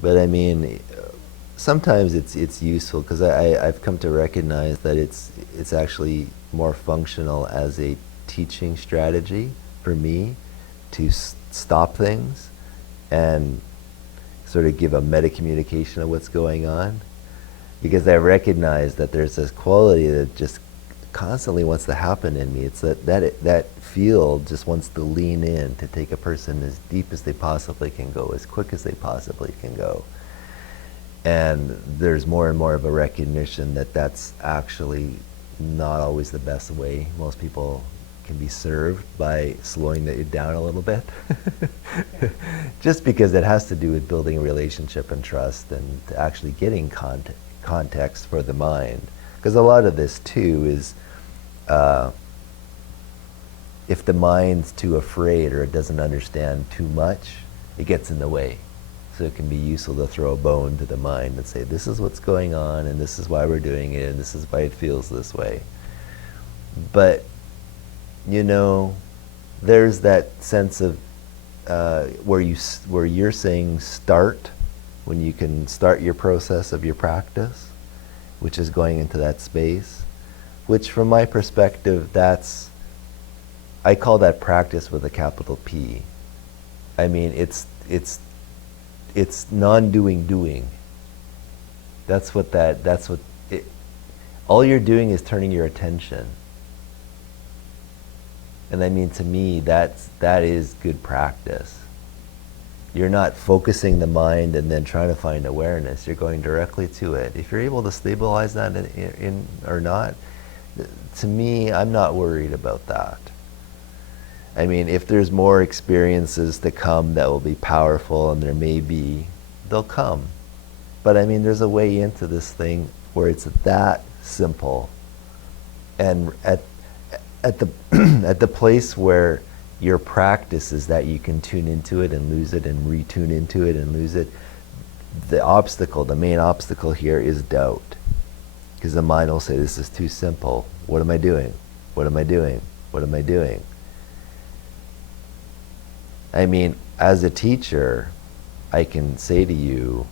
But I mean, sometimes it's useful because I've come to recognize that it's actually more functional as a teaching strategy for me to stop things and sort of give a meta communication of what's going on, because I recognize that there's this quality that just constantly wants to happen in me. It's that field just wants to lean in to take a person as deep as they possibly can go, as quick as they possibly can go. And there's more and more of a recognition that that's actually not always the best way. Most people can be served by slowing it down a little bit. Just because it has to do with building a relationship and trust and actually getting context for the mind. Because a lot of this too is if the mind's too afraid or it doesn't understand too much, it gets in the way. So it can be useful to throw a bone to the mind and say, this is what's going on, and this is why we're doing it, and this is why it feels this way. But, you know, there's that sense of where you're saying start, when you can start your process of your practice, which is going into that space, which from my perspective, I call that practice with a capital P. I mean, it's non-doing doing. All you're doing is turning your attention. And I mean, to me, that is good practice. You're not focusing the mind and then trying to find awareness. You're going directly to it. If you're able to stabilize that in or not, to me, I'm not worried about that. I mean, if there's more experiences to come that will be powerful, and there may be, they'll come. But I mean, there's a way into this thing where it's that simple. And at the at the place where your practice is that you can tune into it and lose it and retune into it and lose it, the main obstacle here is doubt. Because the mind will say, this is too simple. What am I doing? What am I doing? What am I doing? I mean, as a teacher, I can say to you,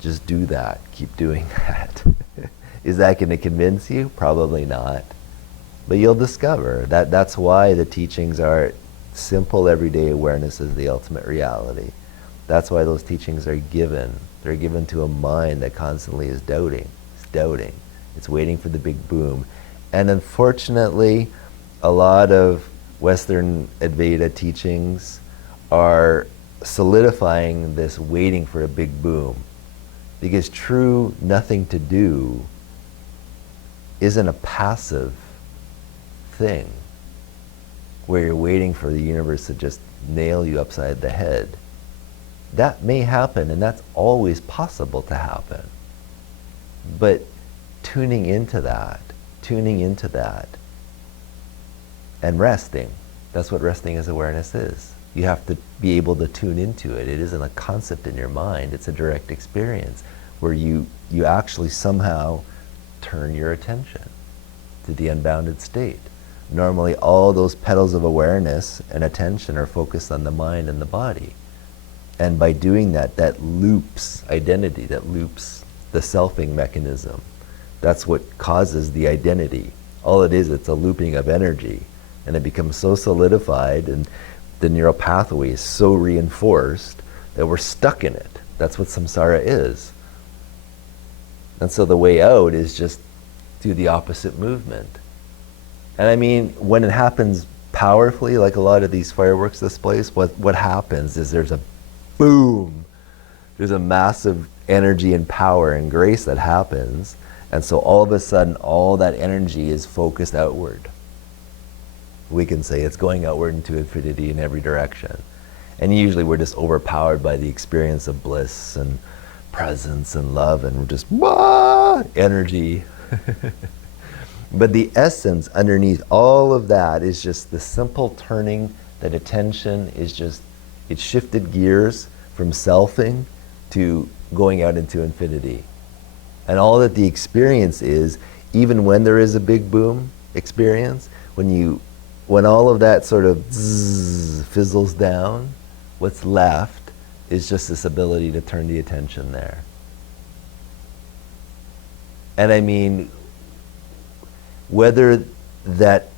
just do that, keep doing that. Is that going to convince you? Probably not. But you'll discover that's why the teachings are simple everyday awareness is the ultimate reality. That's why those teachings are given. They're given to a mind that constantly is doubting. It's doubting. It's waiting for the big boom. And unfortunately, a lot of Western Advaita teachings are solidifying this waiting for a big boom. Because true nothing to do isn't a passive thing where you're waiting for the universe to just nail you upside the head. That may happen, and that's always possible to happen. But tuning into that, and resting, that's what resting as awareness is. You have to be able to tune into it. It isn't a concept in your mind, it's a direct experience where you actually somehow turn your attention to the unbounded state. Normally all those petals of awareness and attention are focused on the mind and the body. And by doing that, that loops identity, that loops the selfing mechanism. That's what causes the identity. All it is, it's a looping of energy. And it becomes so solidified, and the neural pathway is so reinforced that we're stuck in it. That's what samsara is. And so the way out is just do the opposite movement. And I mean, when it happens powerfully, like a lot of these fireworks displays, what happens is there's a boom. There's a massive energy and power and grace that happens. And so all of a sudden, all that energy is focused outward. We can say it's going outward into infinity in every direction. And usually we're just overpowered by the experience of bliss and presence and love, and we're just, energy. But the essence underneath all of that is just the simple turning that attention is just, it shifted gears from selfing to going out into infinity. And all that the experience is, even when there is a big boom experience, when all of that sort of fizzles down, what's left is just this ability to turn the attention there. And I mean, whether that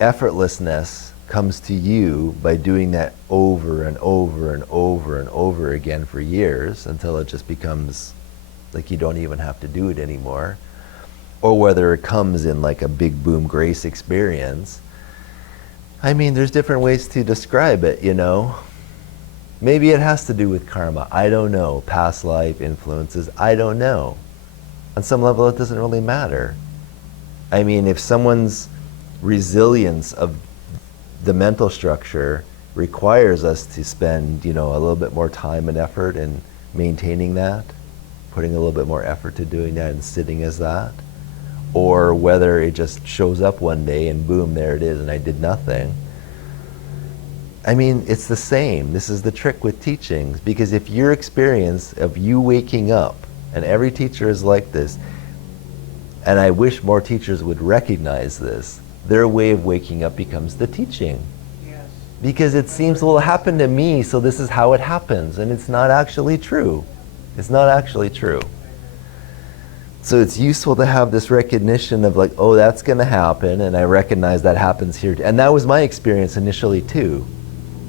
effortlessness comes to you by doing that over and over and over and over again for years until it just becomes like you don't even have to do it anymore, or whether it comes in like a big boom grace experience. I mean, there's different ways to describe it, you know. Maybe it has to do with karma. I don't know. Past life influences. I don't know. On some level, it doesn't really matter. I mean, if someone's resilience of the mental structure requires us to spend, you know, a little bit more time and effort in maintaining that, putting a little bit more effort to doing that and sitting as that, or whether it just shows up one day and boom, there it is, and I did nothing. I mean, it's the same. This is the trick with teachings, because if your experience of you waking up, and every teacher is like this, and I wish more teachers would recognize this, their way of waking up becomes the teaching. Yes. Because it seems, well, it happened to me, so this is how it happens, and it's not actually true. It's not actually true. So it's useful to have this recognition of like, oh, that's going to happen, and I recognize that happens here. And that was my experience initially too,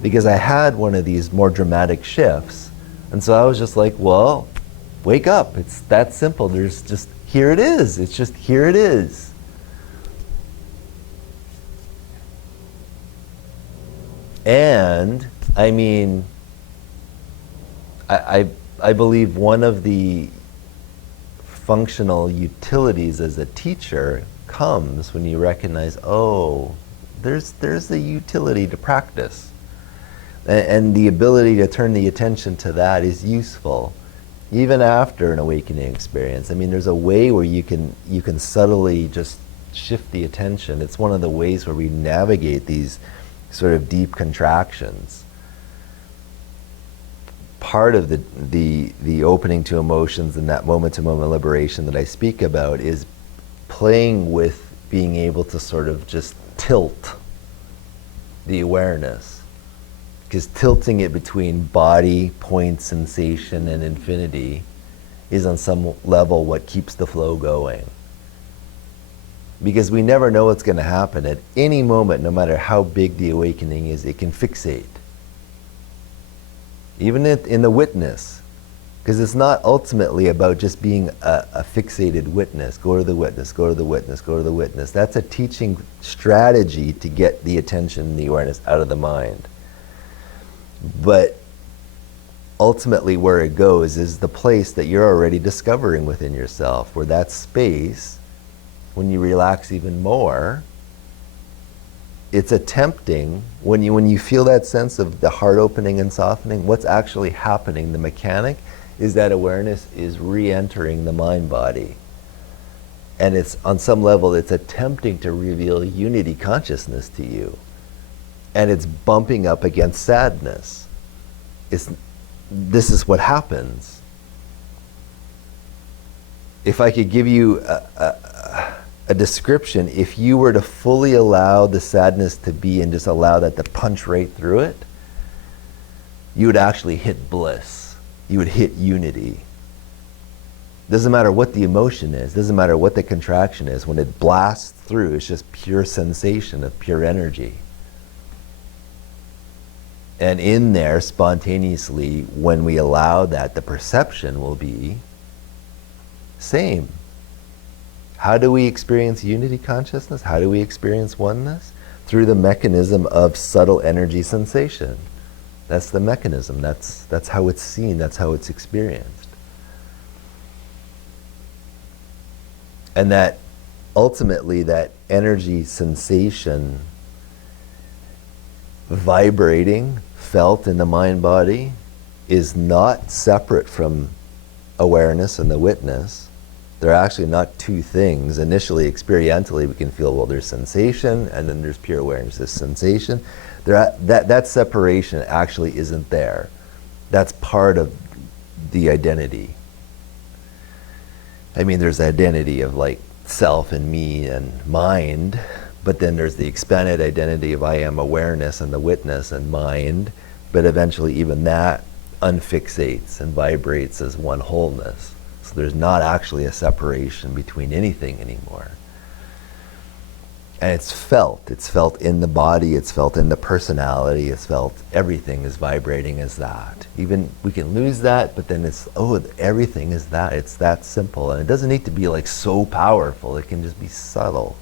because I had one of these more dramatic shifts. And so I was just like, well, wake up. It's that simple. There's just, here it is. It's just, here it is. And, I mean, I believe one of the functional utilities as a teacher comes when you recognize, oh, there's the utility to practice. And the ability to turn the attention to that is useful, even after an awakening experience. I mean, there's a way where you can subtly just shift the attention. It's one of the ways where we navigate these sort of deep contractions. Part of the opening to emotions and that moment-to-moment liberation that I speak about is playing with being able to sort of just tilt the awareness. Because tilting it between body, point, sensation, and infinity is on some level what keeps the flow going. Because we never know what's going to happen. At any moment, no matter how big the awakening is, it can fixate. Even in the witness. Because it's not ultimately about just being a fixated witness. Go to the witness, go to the witness, go to the witness. That's a teaching strategy to get the attention and the awareness out of the mind. But ultimately where it goes is the place that you're already discovering within yourself, where that space, when you relax even more, it's attempting, when you feel that sense of the heart opening and softening, what's actually happening, the mechanic, is that awareness is re-entering the mind body. And it's, on some level, it's attempting to reveal unity consciousness to you. And it's bumping up against sadness. This is what happens. If I could give you a description, if you were to fully allow the sadness to be and just allow that to punch right through it, you would actually hit bliss. You would hit unity. Doesn't matter what the emotion is, doesn't matter what the contraction is, when it blasts through, it's just pure sensation of pure energy. And in there, spontaneously, when we allow that, the perception will be same. How do we experience unity consciousness? How do we experience oneness? Through the mechanism of subtle energy sensation. That's the mechanism. That's how it's seen. That's how it's experienced. And that ultimately, that energy sensation vibrating, felt in the mind body, is not separate from awareness and the witness. They're actually not two things. Initially, experientially, we can feel, well, there's sensation, and then there's pure awareness, there's sensation. That separation actually isn't there. That's part of the identity. I mean, there's the identity of like self and me and mind, but then there's the expanded identity of I am awareness and the witness and mind, but eventually even that unfixates and vibrates as one wholeness. So there's not actually a separation between anything anymore. And it's felt in the body, it's felt in the personality, it's felt, everything is vibrating as that. Even we can lose that, but then it's, oh, everything is that, it's that simple. And it doesn't need to be like so powerful, it can just be subtle.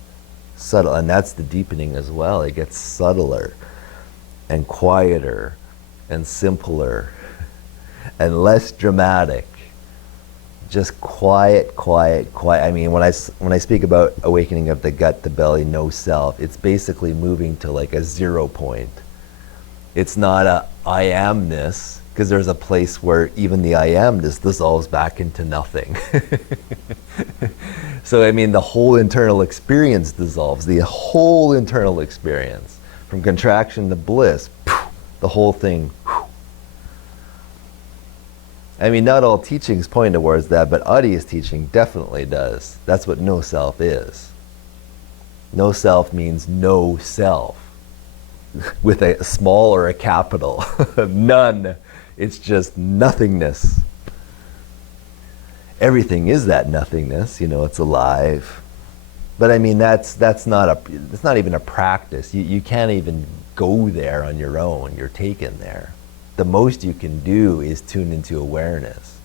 And that's the deepening as well. It gets subtler and quieter and simpler and less dramatic. Just quiet. I mean, when I speak about awakening of the gut, the belly, no self, it's basically moving to like a 0 point. It's not a I amness, because there's a place where even the I amness dissolves back into nothing. So I mean, the whole internal experience dissolves, the whole internal experience, from contraction to bliss, the whole thing. I mean, not all teachings point towards that, but Adi's teaching definitely does. That's what no self is. No self means no self, with a small or a capital. None. It's just nothingness. Everything is that nothingness, you know, it's alive. But I mean, it's not even a practice. You can't even go there on your own. You're taken there. The most you can do is tune into awareness.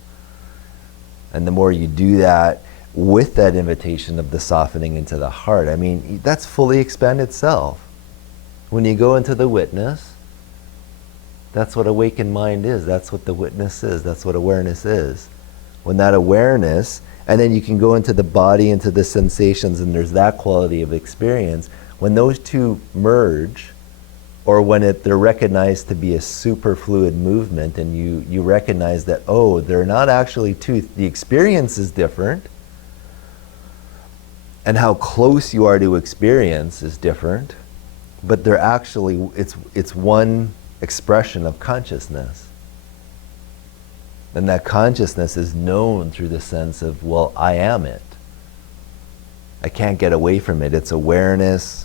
And the more you do that with that invitation of the softening into the heart, I mean, that's fully expanded self. When you go into the witness, that's what awakened mind is. That's what the witness is. That's what awareness is. When that awareness, and then you can go into the body, into the sensations, and there's that quality of experience. When those two merge, or when they're recognized to be a superfluid movement, and you recognize that, oh, they're not actually two, the experience is different, and how close you are to experience is different, but they're actually, it's one expression of consciousness. And that consciousness is known through the sense of, well, I am it. I can't get away from it. It's awareness.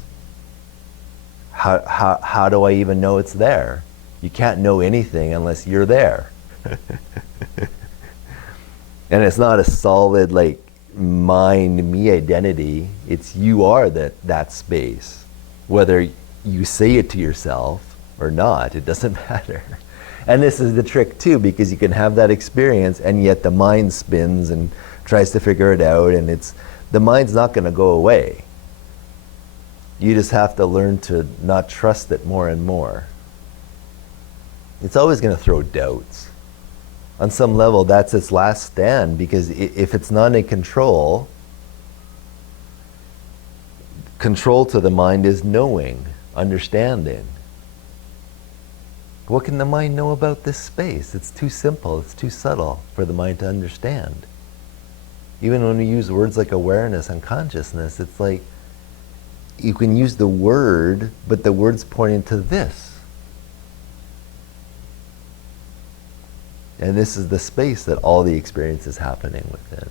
How do I even know it's there? You can't know anything unless you're there. And it's not a solid, like, mind, me identity. It's you are that space. Whether you say it to yourself or not, it doesn't matter. And this is the trick too, because you can have that experience and yet the mind spins and tries to figure it out, and the mind's not going to go away. You just have to learn to not trust it more and more. It's always going to throw doubts. On some level, that's its last stand, because if it's not in control, control to the mind is knowing, understanding. What can the mind know about this space? It's too simple, it's too subtle for the mind to understand. Even when we use words like awareness and consciousness, it's like, you can use the word, but the word's pointing to this. And this is the space that all the experience is happening within.